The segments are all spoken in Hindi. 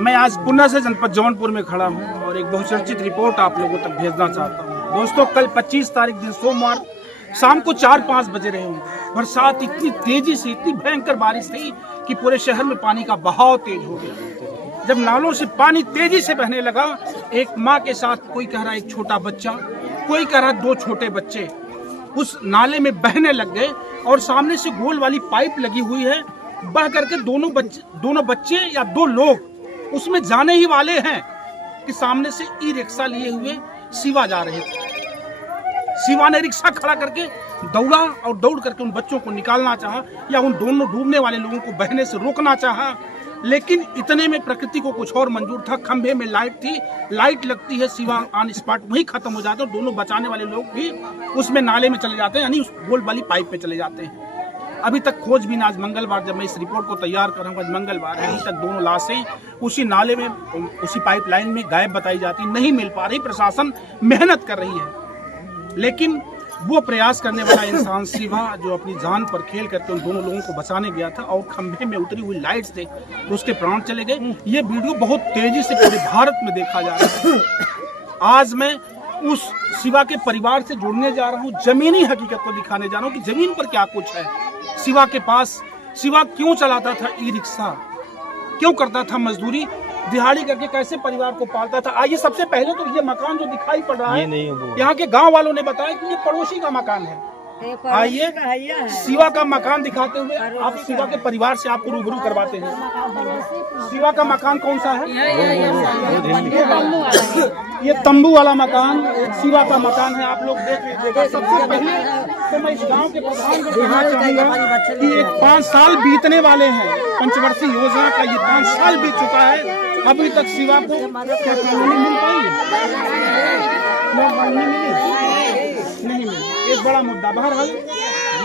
मैं आज पुणे से जनपद जौनपुर में खड़ा हूं और एक बहुचर्चित रिपोर्ट आप लोगों तक भेजना चाहता हूं। दोस्तों, कल 25 तारीख दिन सोमवार शाम को 4-5 बजे रहे होंगे। बरसात इतनी तेजी से, इतनी भयंकर बारिश थी कि पूरे शहर में पानी का बहाव तेज हो गया। जब नालों से पानी तेजी से बहने लगा, एक माँ के साथ कोई कह रहा एक छोटा बच्चा, कोई कह रहा 2 छोटे बच्चे उस नाले में बहने लग गए और सामने से गोल वाली पाइप लगी हुई है, बह करके दोनों बच्चे या 2 लोग उसमें जाने ही वाले हैं कि सामने से ई रिक्शा लिए हुए शिवा जा रहे थे। शिवा ने रिक्शा खड़ा करके दौड़ा और दौड़ करके उन बच्चों को निकालना चाहा या उन दोनों डूबने वाले लोगों को बहने से रोकना चाहा, लेकिन इतने में प्रकृति को कुछ और मंजूर था। खंभे में लाइट थी, लाइट लगती है, शिवा ऑन स्पॉट वहीं खत्म हो जाते हैं। दोनों बचाने वाले लोग भी उसमें नाले में चले जाते हैं, यानी उस गोल वाली पाइप पे चले जाते हैं। अभी तक खोजबीन, आज मंगलवार जब मैं इस रिपोर्ट को तैयार कर रहा हूँ, आज मंगलवार है, अभी तक दोनों लाशें उसी नाले में, उसी पाइपलाइन में गायब बताई जाती, नहीं मिल पा रही। प्रशासन मेहनत कर रही है, लेकिन वो प्रयास करने वाला इंसान शिवा जो अपनी जान पर खेल करके उन दोनों लोगों को बचाने गया था और खंभे में उतरी हुई लाइट से उसके प्राण चले गए। ये वीडियो बहुत तेजी से पूरे भारत में देखा जा रहा है। आज मैं उस शिवा के परिवार से जुड़ने जा रहा हूँ, जमीनी हकीकत को दिखाने जा रहा हूँ कि जमीन पर क्या कुछ है शिवा के पास। शिवा क्यों चलाता था ई रिक्शा, क्यों करता था मजदूरी, दिहाड़ी करके कैसे परिवार को पालता था। आइए, सबसे पहले तो ये मकान जो दिखाई पड़ रहा है, यहाँ के गांव वालों ने बताया कि ये पड़ोसी का मकान है। आइए, शिवा का मकान दिखाते हुए आप शिवा के परिवार से आपको रूबरू करवाते हैं। शिवा का मकान कौन सा है? ये तंबू वाला मकान शिवा का मकान है, आप लोग देख लीजिएगा। सबसे पहले तो मैं इस गांव के प्रधान को कहना चाहूंगा कि एक 5 साल बीतने वाले हैं, पंचवर्षीय योजना का ये 5 साल बीत चुका है, अभी तक शिवा को क्या कॉलोनी मिल पाई? नहीं मिली। एक बड़ा मुद्दा, बहरहाल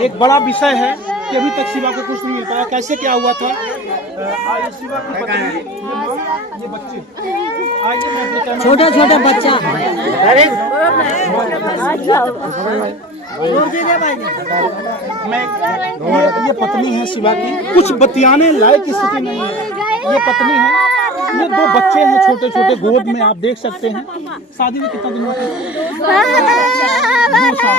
एक बड़ा विषय है कि अभी तक शिवा को कुछ नहीं मिल पाया। कैसे क्या हुआ था? आइए, शिवा की पत्नी, ये बच्चे, आइए मैं छोटा छोटा बच्चा, ये पत्नी है शिवा की, कुछ बतियाने लायक स्थिति नहीं है। ये पत्नी है, ये 2 बच्चे हैं छोटे छोटे गोद में, आप देख सकते हैं। शादी में कितना दिन हुआ? 2 साल।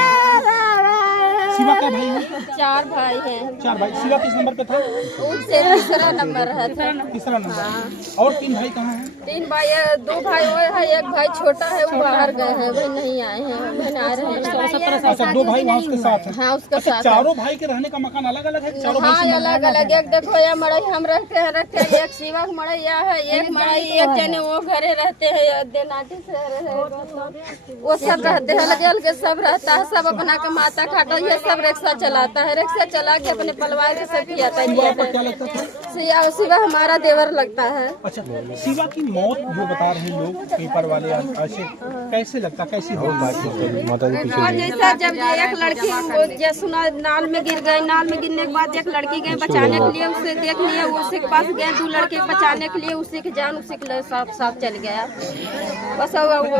शिवा का भाई है? 4 भाई हैं। 4 भाई। शिवा किस नंबर पे था? उससे तीसरा नंबर है। तीसरा नंबर। और 3 भाई कहाँ हैं? 3 भाई है, 2 भाई वो है, एक भाई छोटा है, वो बाहर गए हैं, वो नहीं आए हैं, वो आ रहे हैं। अच्छा, 2 भाई वहाँ उसके साथ हैं? हाँ, उसके साथ। चारों भाई के रहने का मकान अलग अलग है? चारों भाई हाँ, अलग अलग। एक देखो ये मड़ई हम रखते हैं, एक शिवा का मड़ैया है, एक मड़ई एक जने वो घरे रहते हैं, देनाटी से वो सब रहते हैं, अलग के सब रहता है, सब अपना कमाता खाता, ये सब रिक्शा चलाता है, रिक्शा चला के अपने परिवार के सब कियाता है। शिवा हमारा देवर लगता है। अच्छा, शिवा की मौत जो बता रहे हैं लोग, पेपर वाले, ऐसे कैसे लगता, कैसी हो? जैसा जब एक लड़की सुना नाल में गिर गई, नाल में गिरने के बाद एक लड़की गई बचाने के लिए, उसे देख लिया, उसी के पास गए, 2 लड़के बचाने के लिए, उसी की जान उसी के साथ चल गया, बस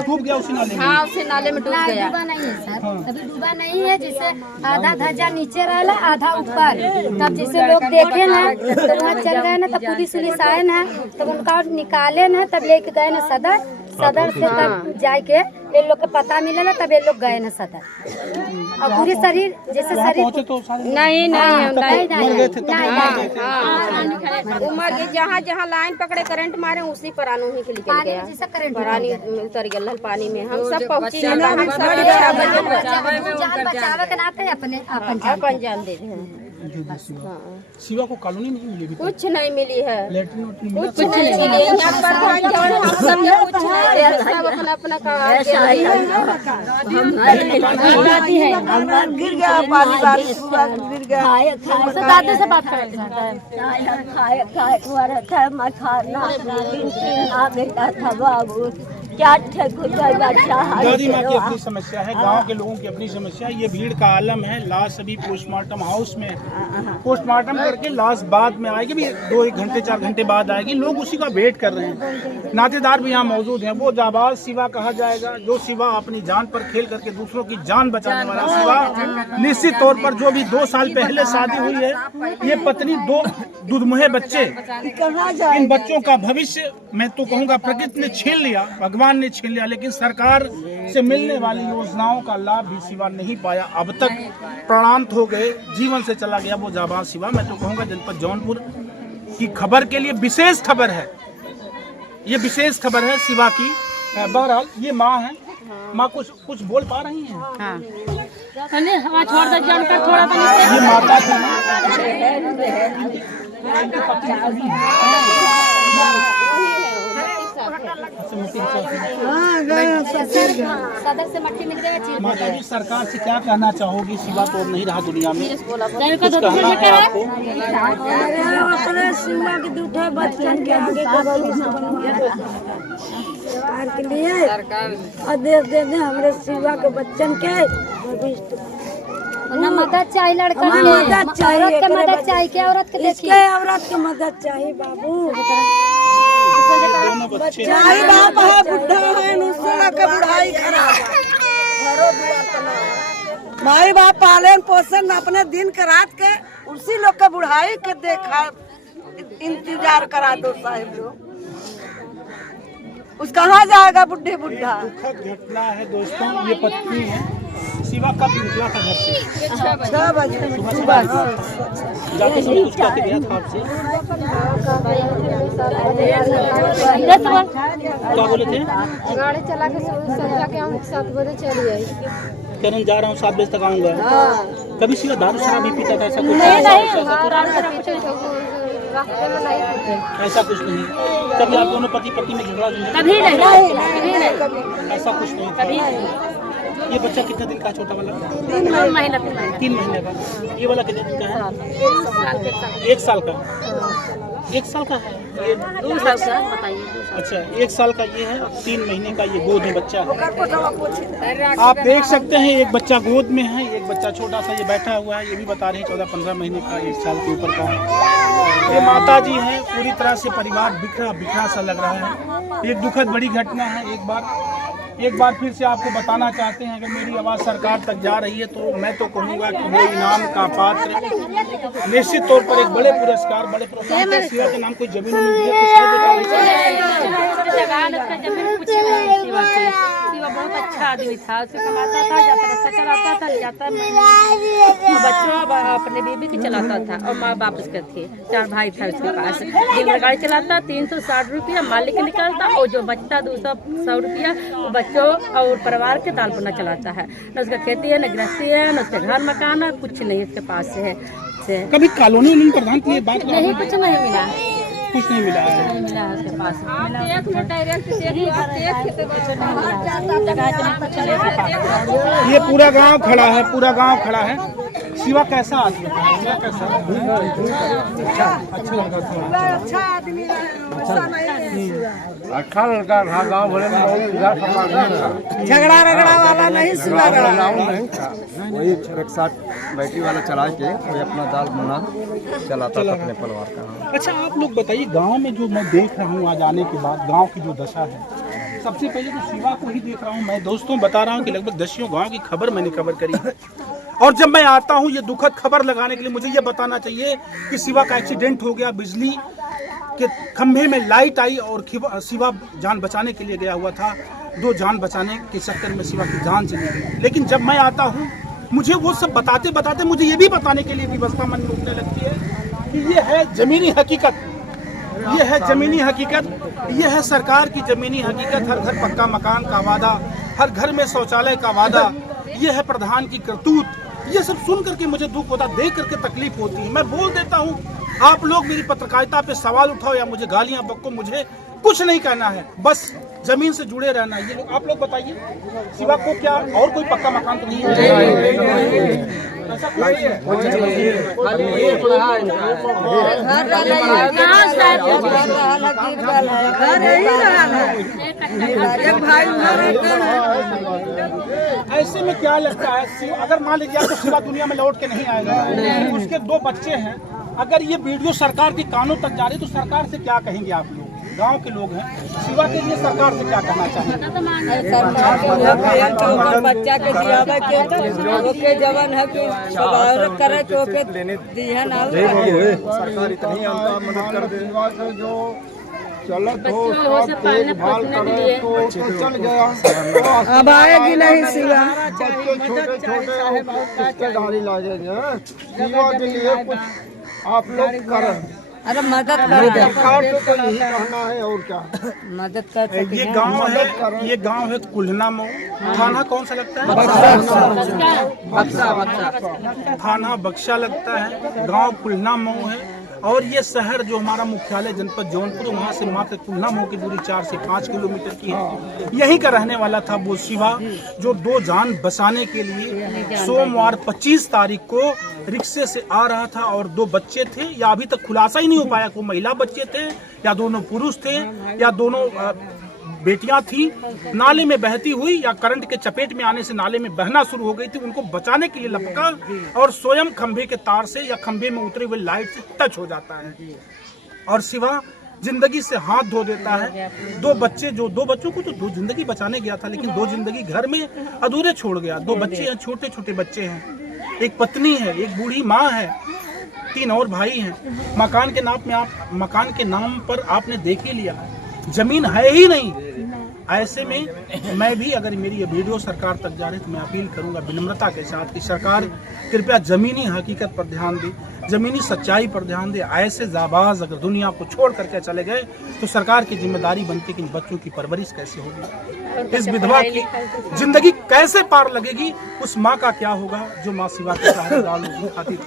डूब गया उसी नाले में। हाँ, उसी नाले में डूब गया। डूबा नहीं है सर, अभी डूबा नहीं है, जिसे आधा धज्जा नीचे रहला, आधा ऊपर। तब जैसे लोग देखे ना तो वहाँ चल गए ना, तब पुलिस आए ना, तब उनका निकाले ना, तब लेके गए ना सदर से, तब जाके ये लोग के पता मिले ना, तब ये लोग गए ना सदर। और पूरे शरीर जैसे शरीर तो नहीं उमर जहाँ जहाँ लाइन पकड़े करंट मारे उसी पर आनू ही निकल गया, पानी उतर गया पानी में। हम सब पहुँची, बचावे के नाते अपन जान दे रहे हैं। शिवा को कॉलोनी नहीं मिली? कुछ नहीं मिली है, कुछ नहीं मिली है। सब अपना अपना गिर गया पानी, बारिश हुआ, गिर गया। दादे से बात करें, खाए बेटा था बाबू, क्या ठीक हो जाए बच्चा। दादी माँ की अपनी समस्या है, गांव के लोगों की अपनी समस्या है। ये भीड़ का आलम है। लाश अभी पोस्टमार्टम हाउस में है। पोस्टमार्टम करके लाश बाद में आएगी, भी 2-1 घंटे 4 घंटे बाद आएगी। लोग उसी का वेट कर रहे हैं। नातेदार भी यहाँ मौजूद हैं। वो जाबाज सिवा कहा जाएगा, जो सिवा अपनी जान पर खेल करके दूसरों की जान बचाने वाला सिवा। निश्चित तौर पर जो भी 2 साल पहले शादी हुई है, ये पत्नी 2 दुधमुहे बच्चे, इन बच्चों का भविष्य मैं तो कहूँगा प्रकृति ने छीन लिया, भगवान ने छीन लिया। लेकिन सरकार से मिलने वाली योजनाओं का लाभ भी सिवा नहीं पाया। अब तक प्राणांत हो गए, जीवन से चला गया वो जाबाज सिवा। मैं तो कहूँगा जनपद जौनपुर की खबर के लिए विशेष खबर है, ये विशेष खबर है सिवा की। बहरहाल ये माँ है, माँ कुछ बोल पा रही हैं? हाँ। ये माता सदर से मट्टी मिल जाएगा। माता जी, सरकार से क्या कहना चाहोगी? सिवा तो अब नहीं रहा दुनिया में, कुछ कहना है आपको? अपने सिवा के दूठे बच्चन के आगे सरकार के लिए आदेश दे दे हमरे सिवा के बच्चन के भविष्य। मदद चाहिए, लड़का मदद चाहिए, औरत के मदद चाहिए। क्या औरत के देखिए, इसके औरत की मदद चाहिए बाबू। चाहिए बाप है, बुढ़ा है, नुसरा के बुढ़ाई खराब। माई बाप पालन पोषण अपने दिन के रात के उसी लोग के बुढ़ाई के देखा इंतजार करा दो साहिब लोग। उस कहाँ जाएगा बुढ़े बुढ़ा? दुखद घटना है दोस्तों। ये पत्नी है सिवा, कब निकला था घर से? 6 बजे सुबह जाते समय कुछ कहते गया था आपसे? क्या बोले थे? गाड़ी चला के समझा के हम 7 बजे चली आई। करण जा रहा हूँ 7 बजे तक आऊँगा। कभी सिवा दारू शराब भी पीता था? ऐसा कुछ ऐसा कुछ नहीं। कभी आप दोनों पति पत्नी में झगड़ा? कभी नहीं, ऐसा कुछ नहीं था। ये बच्चा कितने दिन का? छोटा वाला 3 महीना 3 महीने का। ये वाला कितने दिन का है? 1 साल का। 1 साल का है ये? 2 साल का बताइए। अच्छा, 1 साल का ये है और 3 महीने का ये गोद में बच्चा है। आप देख सकते हैं, एक बच्चा गोद में है, एक बच्चा छोटा सा ये बैठा हुआ है। ये भी बता रहे हैं 14-15 महीने का, 1 साल के ऊपर का है। ये माता जी हैं। पूरी तरह से परिवार बिखरा बिखरा सा लग रहा है। एक दुखद बड़ी घटना है। एक बार फिर से आपको बताना चाहते हैं, अगर मेरी आवाज़ सरकार तक जा रही है तो मैं तो कहूँगा कि वो इनाम का पात्र निश्चित तौर पर एक बड़े पुरस्कार, बड़े प्रोत्साहन। सिवा के नाम कोई जमीन सिवा बहुत अच्छा आदमी था, उससे कमाता था, जाता रास्ता चलाता था, जाता बच्चों अपने बीबी की चलाता था और माँ बाप उसके थे। 4 भाई था उसके पास। दिन में गाड़ी चलाता, 360 रुपया मालिक निकालता और जो बचता 200 रुपया वो बच्चों और परिवार के ताल पर न चलाता है। न उसका खेती है, न गृहस्थी है, न उसके घर मकान है, कुछ नहीं उसके पास है। कभी कॉलोनी में प्रधान की बात नहीं, कुछ नहीं मिला, कुछ नहीं मिला है। नहीं मिला उसके पास। ये पूरा गांव खड़ा है, पूरा गांव खड़ा है। सिवा कैसा आदमी था? सिवा कैसा? अच्छा लड़का था। अच्छा आदमी अच्छा लड़का था। गाँव भरे में झगड़ा रगड़ा वाला नहीं, सिवा नहीं था। वही रिक्शा बैटरी वाला चला के वही अपना दाल बना चलाता था अपने परिवार का। अच्छा, आप लोग बताइए, गांव में जो मैं देख रहा हूँ आज आने के बाद, गांव की जो दशा है, सबसे पहले तो सिवा को ही देख रहा हूँ मैं। दोस्तों बता रहा हूँ कि लगभग 10 गांव की खबर मैंने कवर करी है। और जब मैं आता हूँ ये दुखद खबर लगाने के लिए, मुझे ये बताना चाहिए कि सिवा का एक्सीडेंट हो गया, बिजली के खंभे में लाइट आई और सिवा जान बचाने के लिए गया हुआ था। 2 जान बचाने के चक्कर में सिवा की जान चली गई। लेकिन जब मैं आता हूँ, मुझे वो सब बताते बताते मुझे ये भी बताने के लिए व्यवस्था मन में उठने लगती है कि ये है जमीनी हकीकत, ये है जमीनी हकीकत, ये है सरकार की जमीनी हकीकत। हर घर पक्का मकान का वादा, हर घर में शौचालय का वादा, ये है प्रधान की करतूत। ये सब सुन करके मुझे दुख होता, देख करके तकलीफ होती है। मैं बोल देता हूँ, आप लोग मेरी पत्रकारिता पे सवाल उठाओ या मुझे गालियाँ बको, मुझे कुछ नहीं कहना है, बस जमीन से जुड़े रहना। ये लोग, आप लोग बताइए, शिवा को क्या और कोई पक्का मकान तो नहीं है? ऐसा कुछ नहीं है। ऐसे में क्या लगता है, अगर मान लीजिए तो शिवा दुनिया में लौट के नहीं आएगा, उसके 2 बच्चे हैं, अगर ये वीडियो सरकार के कानों तक जा रही तो सरकार से क्या कहेंगे आप लोग? गांव के लोग हैं, शिवा के लिए सरकार से क्या कहना चाहिए? बच्चा के जियावे के जवान है कि करे तो के दिहन सरकार इतनी हमका मदद कर दे जो चलत हो, देखभाल करे तो चल गया। अब आएगी नहीं शिवा। बच्चे छोटे छोटे रिश्तेदारी लाएंगे, शिवा के लिए कुछ आप लोग करें। अरे मदद कर दे, सरकार से तो यही कहना है और क्या। मदद कर सकते ये गांव है, ये गांव है कुल्हना मऊ। थाना कौन सा लगता है? थाना बक्सा लगता है, गांव कुल्हना मऊ है। और ये शहर जो हमारा मुख्यालय जनपद जौनपुर, वहाँ से मात्र कुल्हना मऊ की दूरी 4 से 5 किलोमीटर की है। यहीं का रहने वाला था वो शिवा, जो 2 जान बचाने के लिए सोमवार 25 तारीख को रिक्शे से आ रहा था और 2 बच्चे थे, या अभी तक खुलासा ही नहीं हो पाया को महिला बच्चे थे या दोनों पुरुष थे या दोनों बेटियां थी, नाले में बहती हुई या करंट के चपेट में आने से नाले में बहना शुरू हो गई थी। उनको बचाने के लिए लपका और स्वयं खंभे के तार से या खंभे में उतरे हुए लाइट से टच हो जाता है और शिवा जिंदगी से हाथ धो देता है। 2 बच्चे, जो 2 बच्चों को तो 2 जिंदगी बचाने गया था, लेकिन 2 जिंदगी घर में अधूरे छोड़ गया। 2 बच्चे हैं, छोटे छोटे बच्चे हैं, एक पत्नी है, एक बूढ़ी माँ है, 3 और भाई हैं। मकान के नाम पर आपने देख ही लिया, जमीन है ही नहीं। ऐसे में मैं भी, अगर मेरी ये वीडियो सरकार तक जा रही तो मैं अपील करूंगा विनम्रता के साथ कि सरकार कृपया जमीनी हकीकत पर ध्यान दे, जमीनी सच्चाई पर ध्यान दे। ऐसे जाबाज अगर दुनिया को छोड़ करके चले गए तो सरकार की जिम्मेदारी बनती कि इन बच्चों की परवरिश कैसे होगी, इस विधवा की जिंदगी कैसे पार लगेगी, उस माँ का क्या होगा जो माँ शिवा के सहारे दाल खाती थी।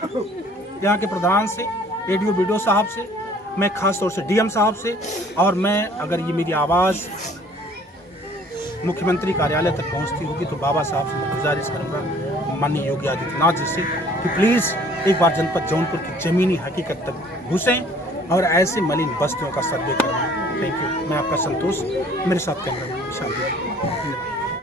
यहाँ के प्रधान से, एडीओ बीडीओ साहब से, मैं खास तौर से डीएम साहब से, और मैं, अगर ये मेरी आवाज़ मुख्यमंत्री कार्यालय तक पहुंचती होगी तो बाबा साहब से मैं गुजारिश करूंगा, माननीय योगी आदित्यनाथ जी से, कि प्लीज़ एक बार जनपद जौनपुर की जमीनी हकीकत तक घुसें और ऐसे मलिन बस्तियों का सर्वे करवाएं। Thank you. मैं आपका संतोष, मेरे साथ कैमरा मैन विशाल।